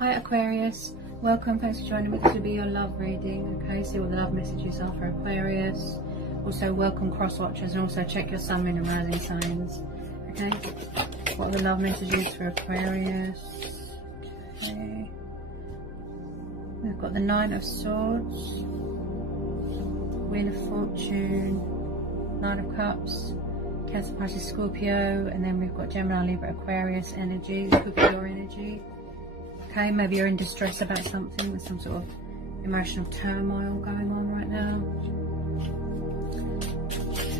Hi Aquarius, welcome, thanks for joining me. This will be your love reading, okay? See what the love messages are for Aquarius. Also welcome cross watchers, and also check your sun, moon and rising signs, okay? What are the love messages for Aquarius? Okay. We've got the Nine of Swords, Wheel of Fortune, Nine of Cups, Cancer, Pisces, Scorpio, and then we've got Gemini, Libra, Aquarius energy. This could be your energy. Okay, maybe you're in distress about something. There's some sort of emotional turmoil going on right now.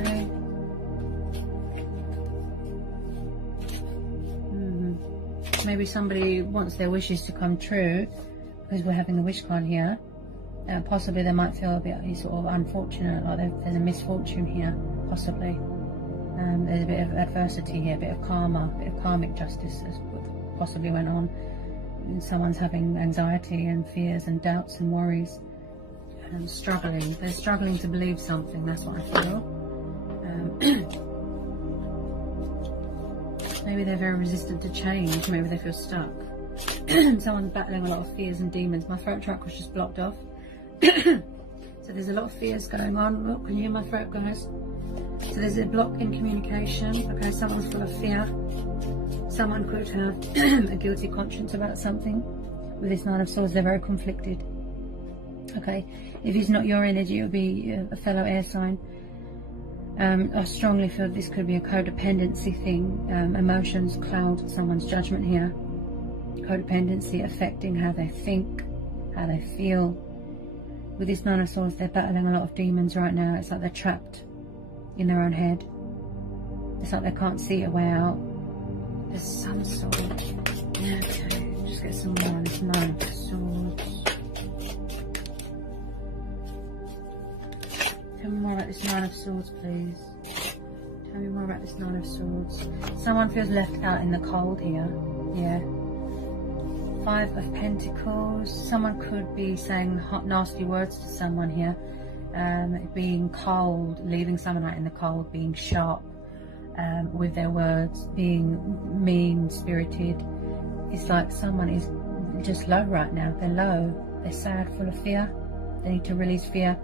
Okay. Maybe somebody wants their wishes to come true, because we're having the wish card here. Possibly they might feel a bit sort of unfortunate, like there's a misfortune here, possibly. There's a bit of adversity here, a bit of karma, a bit of karmic justice that possibly went on. Someone's having anxiety and fears and doubts and worries and struggling. They're struggling to believe something, that's what I feel. Maybe they're very resistant to change, maybe they feel stuck. Someone's battling a lot of fears and demons. My throat chakra was just blocked off. So there's a lot of fears going on. Look, can you hear my throat, guys? So there's a block in communication. Okay, someone's full of fear. Someone could have a guilty conscience about something. With this Nine of Swords, they're very conflicted. Okay, if it's not your energy, it'll be a fellow air sign. I strongly feel this could be a codependency thing. Emotions cloud someone's judgment here. Codependency affecting how they think, how they feel. With this Nine of Swords, they're battling a lot of demons right now. It's like they're trapped in their own head. It's like they can't see a way out. There's some sort. Yeah, okay. Just get some more on this Nine of Swords. Tell me more about this Nine of Swords, please. Tell me more about this Nine of Swords. Someone feels left out in the cold here. Yeah. Five of Pentacles. Someone could be saying hot, nasty words to someone here. Being cold, leaving someone out in the cold, being sharp with their words, being mean-spirited. It's like someone is just low right now. They're low. They're sad, full of fear. They need to release fear.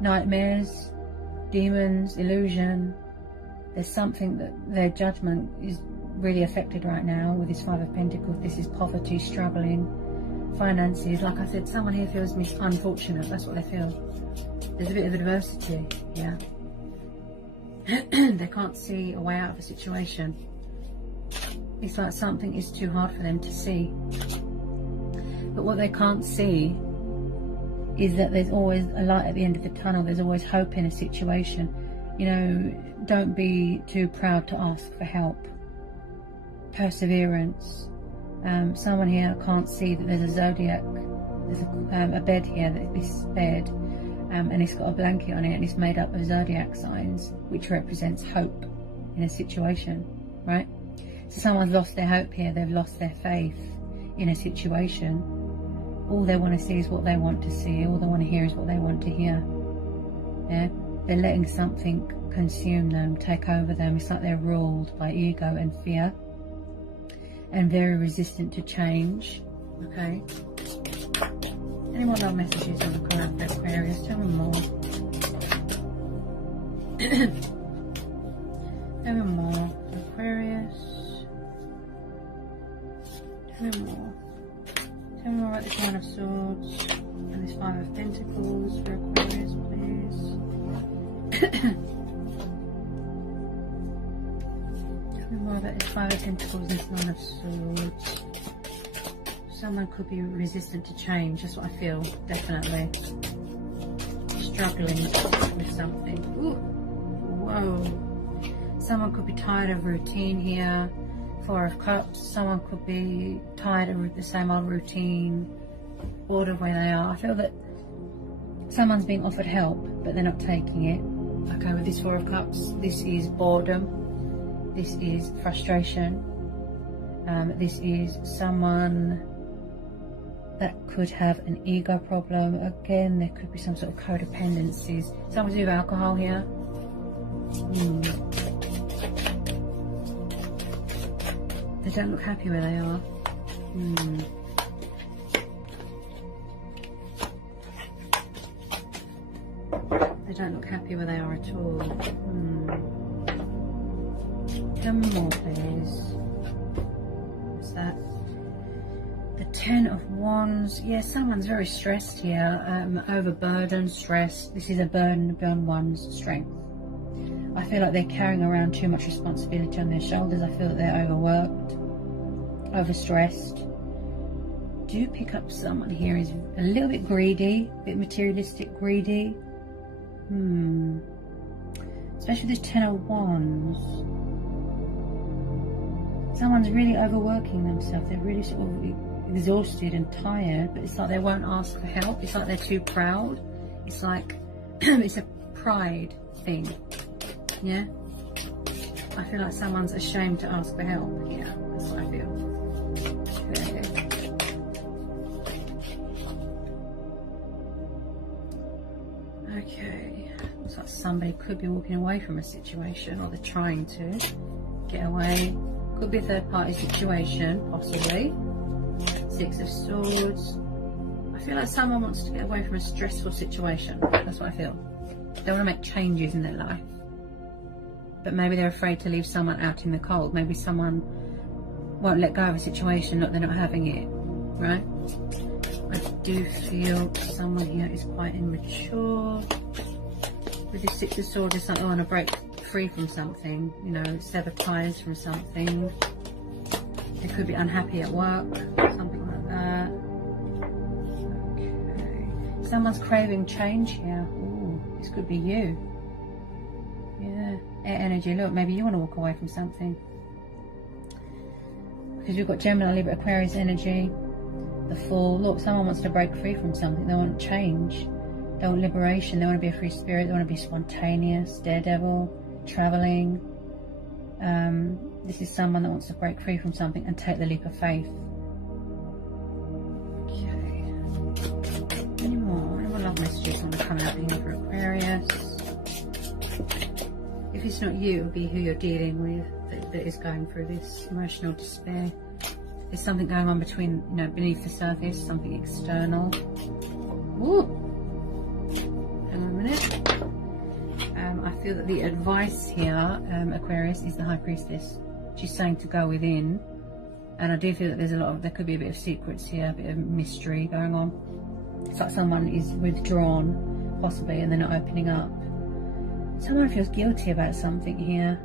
Nightmares, demons, illusion. There's something that their judgment is really affected right now with this Five of Pentacles. This is poverty, struggling, finances. Like I said, someone here feels unfortunate. That's what they feel. There's a bit of adversity, yeah. They can't see a way out of a situation. It's like something is too hard for them to see. But what they can't see is that there's always a light at the end of the tunnel. There's always hope in a situation. You know, don't be too proud to ask for help. Perseverance. Someone here can't see that there's a zodiac. There's a bed here, this bed. And it's got a blanket on it, and it's made up of zodiac signs, which represents hope in a situation, right? So someone's lost their hope here. They've lost their faith in a situation. All they want to see is what they want to see. All they want to hear is what they want to hear. Yeah, they're letting something consume them, take over them. It's like they're ruled by ego and fear, and very resistant to change. Okay. Any more love messages on the card for Aquarius? Tell me more. Tell me more. Aquarius. Tell me more. Tell me more about this Nine of Swords and this Five of Pentacles for Aquarius, please. Tell me more about this Five of Pentacles and this Nine of Swords. Someone could be resistant to change, that's what I feel, definitely. Struggling with something. Ooh. Whoa. Someone could be tired of routine here. Four of Cups. Someone could be tired of the same old routine, bored of where they are. I feel that someone's being offered help, but they're not taking it. Okay, with this Four of Cups, this is boredom. This is frustration. This is someone that could have an ego problem. Again, there could be some sort of codependencies. Someone to do with alcohol here. They don't look happy where they are. They don't look happy where they are at all. Come more, please. What's that? The 10 of Wands. Yeah, someone's very stressed here. Overburdened, stressed. This is a burden beyond one's strength. I feel like they're carrying around too much responsibility on their shoulders. I feel that they're overworked, overstressed. Do pick up someone here is a little bit greedy, a bit materialistic, greedy. Especially this 10 of Wands. Someone's really overworking themselves. They're really sort of exhausted and tired, but it's like they won't ask for help. It's like they're too proud. It's like it's a pride thing. Yeah, I feel like someone's ashamed to ask for help. Yeah, that's what I feel. Okay, looks like somebody could be walking away from a situation, or they're trying to get away. Could be a third party situation, possibly. 6 of Swords. I feel like someone wants to get away from a stressful situation. That's what I feel. They want to make changes in their life. But maybe they're afraid to leave someone out in the cold. Maybe someone won't let go of a situation, they're not having it, right? I do feel someone here is quite immature. With the 6 of Swords, it's like, I want to break free from something, you know, sever ties from something. They could be unhappy at work, something like that. Okay. Someone's craving change here. Ooh, this could be you. Yeah, air energy. Look, maybe you want to walk away from something. Because we've got Gemini, Libra, Aquarius energy. The Fool. Look, someone wants to break free from something. They want change. They want liberation. They want to be a free spirit. They want to be spontaneous, daredevil, traveling. This is someone that wants to break free from something and take the leap of faith. Okay. Any more love messages want to come out here for Aquarius? If it's not you, it'll be who you're dealing with that is going through this emotional despair. There's something going on between, you know, beneath the surface, something external. Ooh. Hang on a minute. I feel that the advice here, Aquarius, is the High Priestess. She's saying to go within, and I do feel that there could be a bit of secrets here, a bit of mystery going on. It's like someone is withdrawn, possibly, and they're not opening up. Someone feels guilty about something here.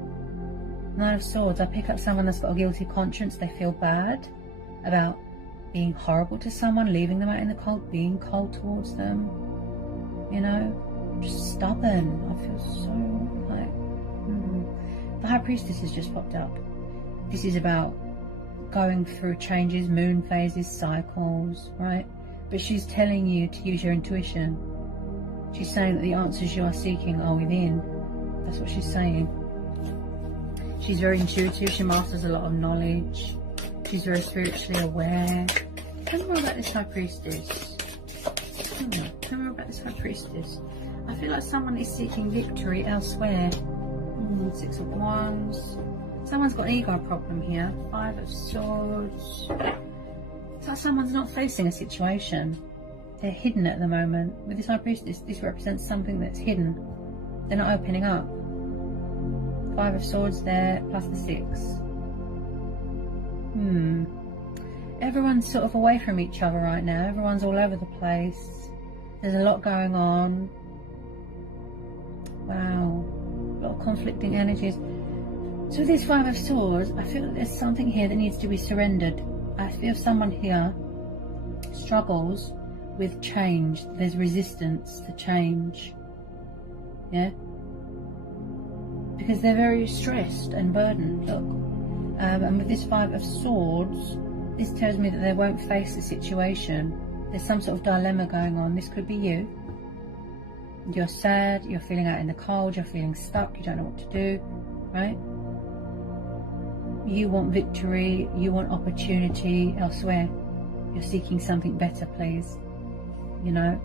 9 of Swords. I pick up someone that's got a guilty conscience. They feel bad about being horrible to someone, leaving them out in the cold, being cold towards them. You know, just stubborn. I feel so like... The High Priestess has just popped up. This is about going through changes, moon phases, cycles, right? But she's telling you to use your intuition. She's saying that the answers you are seeking are within. That's what she's saying. She's very intuitive. She masters a lot of knowledge. She's very spiritually aware. Tell me more about this High Priestess. Tell me more about this High Priestess. I feel like someone is seeking victory elsewhere. 6 of Wands. Someone's got an ego problem here. 5 of Swords. It's like someone's not facing a situation. They're hidden at the moment. With this High Priestess, this represents something that's hidden. They're not opening up. 5 of Swords there, plus the 6. Everyone's sort of away from each other right now. Everyone's all over the place. There's a lot going on. Wow. A lot of conflicting energies. So with this 5 of Swords, I feel that there's something here that needs to be surrendered. I feel someone here struggles with change. There's resistance to change. Yeah? Because they're very stressed and burdened, look. And with this 5 of Swords, this tells me that they won't face the situation. There's some sort of dilemma going on. This could be you. You're sad, you're feeling out in the cold, you're feeling stuck, you don't know what to do, right? You want victory, you want opportunity elsewhere. You're seeking something better, please. You know?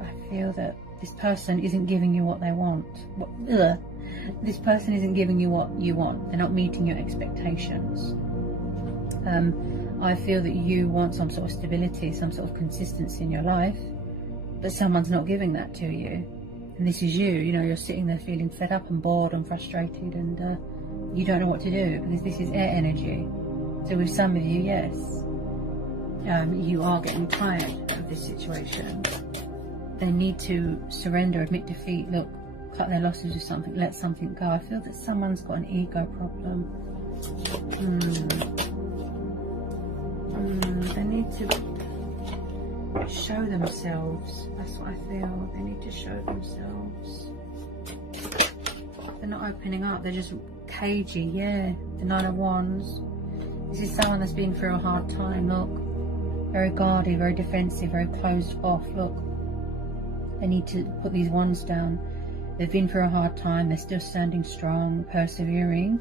I feel that this person isn't giving you what they want. This person isn't giving you what you want. They're not meeting your expectations. I feel that you want some sort of stability, some sort of consistency in your life, but but someone's not giving that to you. And this is you, you know, you're sitting there feeling fed up and bored and frustrated, and you don't know what to do, because this is air energy. So with some of you, yes, you are getting tired of this situation. They need to surrender, admit defeat, look, cut their losses with something, let something go. I feel that someone's got an ego problem. They need to show themselves. That's what I feel. They need to show themselves. They're not opening up. They're just cagey. Yeah, the 9 of Wands. This is someone that's been through a hard time. Look, very guarded, very defensive, very closed off. Look, they need to put these wands down. They've been through a hard time. They're still standing strong, persevering.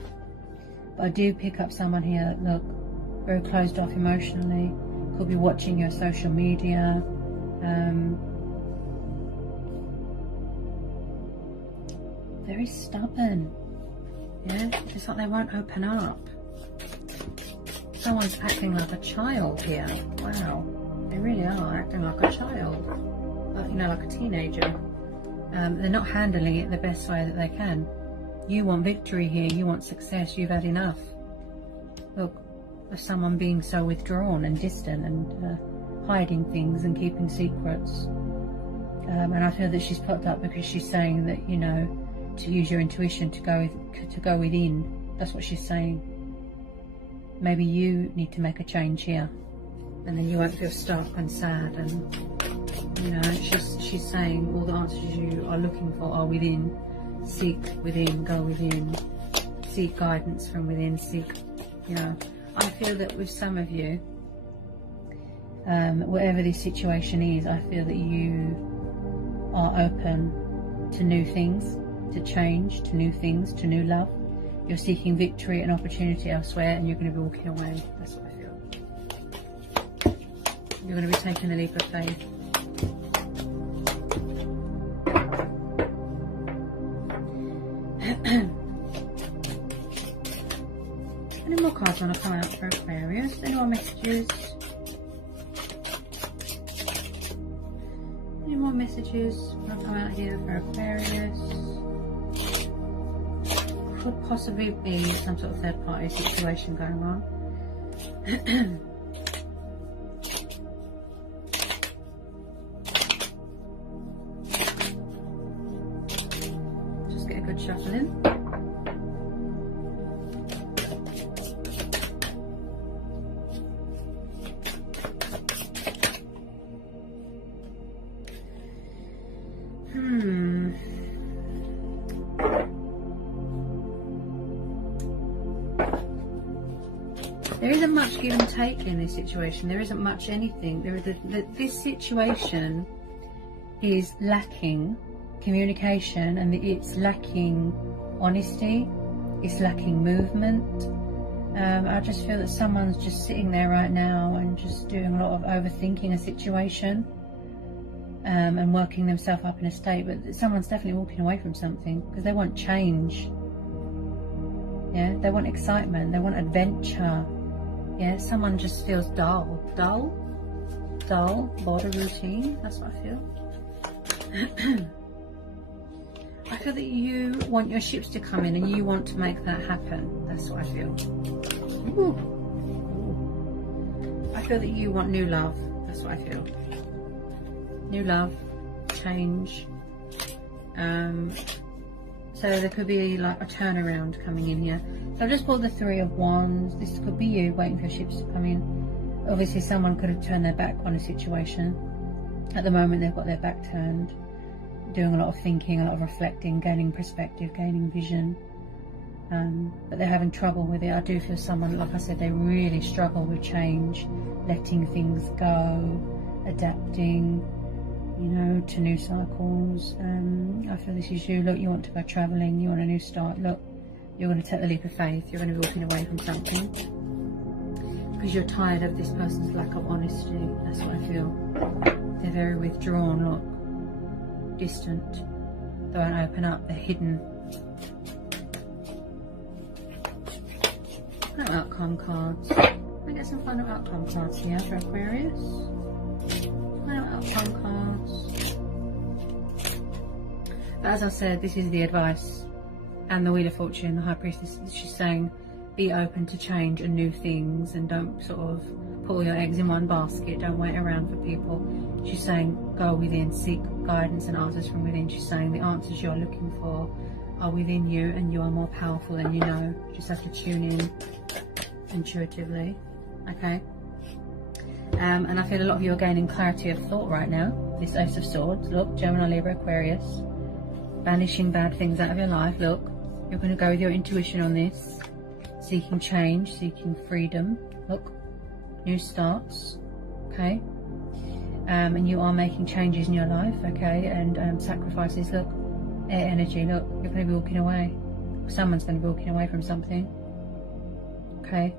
But I do pick up someone here, look, very closed off emotionally. Could be watching your social media. Very stubborn. Yeah, it's like they won't open up. Someone's acting like a child here. Wow, they really are acting like a child. Like, you know, like a teenager. They're not handling it the best way that they can. You want victory here, you want success, you've had enough. Look, of someone being so withdrawn and distant and hiding things and keeping secrets. And I feel that she's plucked up because she's saying that, you know, to use your intuition, to go within. That's what she's saying. Maybe you need to make a change here, and then you won't feel stuck and sad. And you know, she's saying all the answers you are looking for are within. Seek within, go within, seek guidance from within, seek, you know. I feel that with some of you, whatever this situation is, I feel that you are open to new things, to change, to new things, to new love. You're seeking victory and opportunity elsewhere, and you're going to be walking away. That's what I feel. You're going to be taking the leap of faith. Any more cards want to come out for Aquarius? Any more messages? Any more messages want to come out here for Aquarius? Could possibly be some sort of third party situation going on. Just get a good shuffle in. There isn't much give and take in this situation. There isn't much anything. This situation is lacking communication, and it's lacking honesty. It's lacking movement. I just feel that someone's just sitting there right now and just doing a lot of overthinking a situation, and working themselves up in a state. But someone's definitely walking away from something because they want change. Yeah, they want excitement. They want adventure. Yeah, someone just feels dull, bored of routine. That's what I feel. I feel that you want your ships to come in and you want to make that happen. That's what I feel. Ooh. I feel that you want new love. That's what I feel. New love, change. So there could be like a turnaround coming in here. So I've just pulled the 3 of Wands. This could be you waiting for ships to come in. Obviously someone could have turned their back on a situation. At the moment they've got their back turned, doing a lot of thinking, a lot of reflecting, gaining perspective, gaining vision. But they're having trouble with it. I do feel someone, like I said, they really struggle with change, letting things go, adapting, you know, to new cycles. I feel this is you. Look, you want to go travelling, you want a new start. Look, you're going to take the leap of faith. You're going to be walking away from something because you're tired of this person's lack of honesty. That's what I feel. They're very withdrawn, look, distant. They won't open up. They're hidden. No outcome cards. I get some final outcome cards here for Aquarius. Outcome cards. But as I said, this is the advice. And the Wheel of Fortune, the High Priestess, she's saying be open to change and new things, and don't sort of put all your eggs in one basket. Don't wait around for people. She's saying go within, seek guidance and answers from within. She's saying the answers you're looking for are within you, and you are more powerful than you know. You just have to tune in intuitively. Okay. And I feel a lot of you are gaining clarity of thought right now. This Ace of Swords, look, Gemini, Libra, Aquarius, banishing bad things out of your life. Look, you're going to go with your intuition on this, seeking change, seeking freedom. Look, new starts. Okay. And you are making changes in your life. Okay. And sacrifices. Look, air energy. Look, you're going to be walking away. Someone's going to be walking away from something. Okay.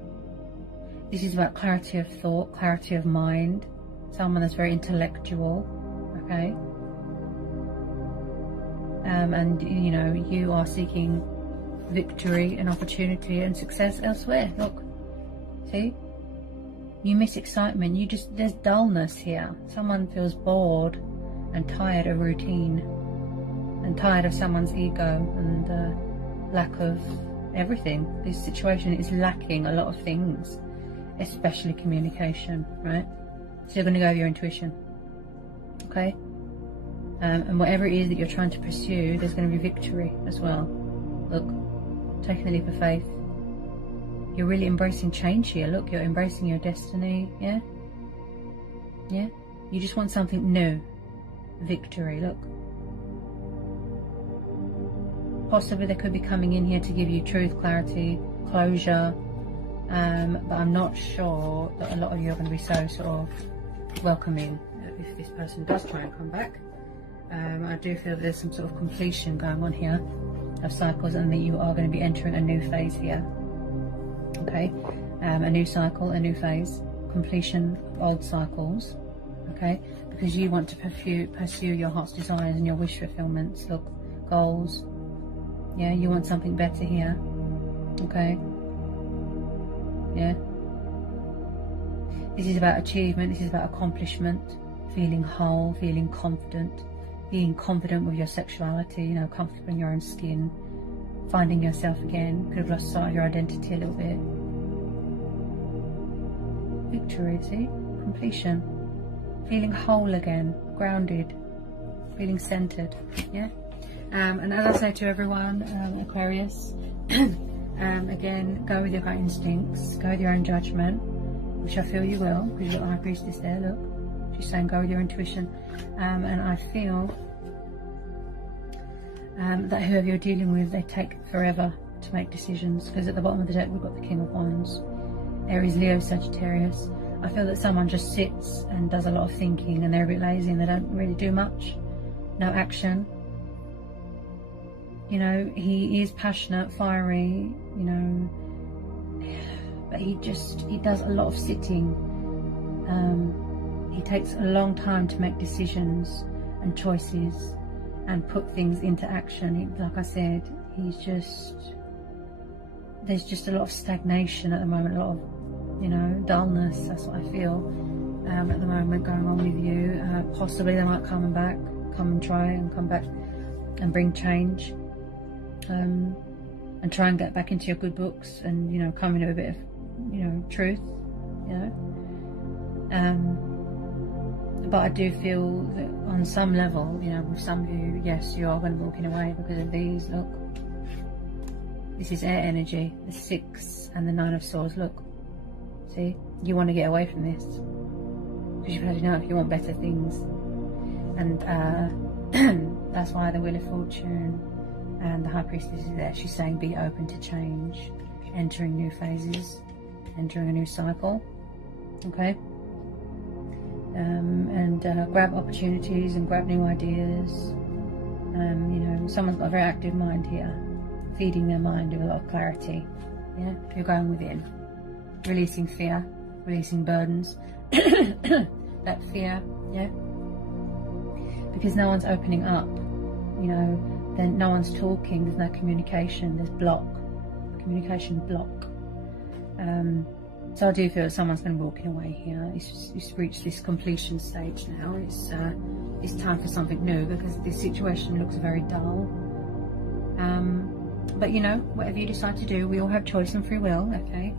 This is about clarity of thought, clarity of mind. Someone that's very intellectual. Okay. And you know, you are seeking victory and opportunity and success elsewhere. Look, see, you miss excitement. There's dullness here. Someone feels bored and tired of routine, and tired of someone's ego and lack of everything. This situation is lacking a lot of things, especially communication, right? So you're going to go with your intuition. Okay. And whatever it is that you're trying to pursue, there's going to be victory as well. Look, taking a leap of faith. You're really embracing change here. Look, you're embracing your destiny. Yeah. Yeah. You just want something new. Victory. Look. Possibly they could be coming in here to give you truth, clarity, closure. But I'm not sure that a lot of you are going to be so sort of welcoming if this person does try and come back. I do feel there's some sort of completion going on here of cycles, and that you are going to be entering a new phase here. Okay, a new cycle, a new phase, completion of old cycles. Okay, because you want to pursue your heart's desires and your wish fulfillments. Look, goals. Yeah, you want something better here. Okay. Yeah. This is about achievement. This is about accomplishment. Feeling whole, feeling confident, being confident with your sexuality, you know, comfortable in your own skin, finding yourself again. Could have lost sight of your identity a little bit. Victory, see? Completion. Feeling whole again, grounded, feeling centered, yeah? And as I say to everyone, Aquarius, again, go with your gut instincts, go with your own judgment, which I feel you will, because you've got the High Priestess there, look. She's saying go with your intuition. And I feel that whoever you're dealing with, they take forever to make decisions, because at the bottom of the deck we've got the King of Wands, Aries, Leo, Sagittarius. I feel that someone just sits and does a lot of thinking, and they're a bit lazy and they don't really do much. No action. You know, he is passionate, fiery, you know, but he does a lot of sitting. He takes a long time to make decisions and choices and put things into action. Like I said, there's just a lot of stagnation at the moment, a lot of, you know, dullness. That's what I feel at the moment going on with you. Possibly they might come and try and come back and bring change. And try and get back into your good books, and you know, come into a bit of, you know, truth, you know. But I do feel that on some level, you know, with some of you, yes, you are going to be walking away because of these. Look, this is air energy, the 6 and the 9 of Swords. Look, see, you want to get away from this because you've had enough. You want better things, and that's why the Wheel of Fortune and the High Priestess is there. She's saying be open to change, entering new phases, entering a new cycle. Okay. And grab opportunities and grab new ideas. You know, someone's got a very active mind here, feeding their mind with a lot of clarity. Yeah, you're going within, releasing fear, releasing burdens. That fear, yeah, because no one's opening up. You know. Then no one's talking, there's no communication, there's communication block. So I do feel someone's going to walk your way here. It's reached this completion stage now. It's time for something new, because this situation looks very dull. But you know, whatever you decide to do, we all have choice and free will, okay?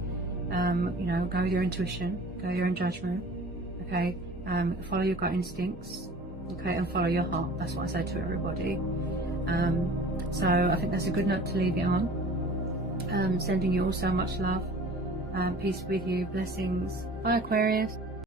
You know, go with your intuition, go with your own judgment, okay? Follow your gut instincts, okay, and follow your heart. That's what I say to everybody. So I think that's a good note to leave it on. Sending you all so much love, peace with you, blessings. Bye, Aquarius.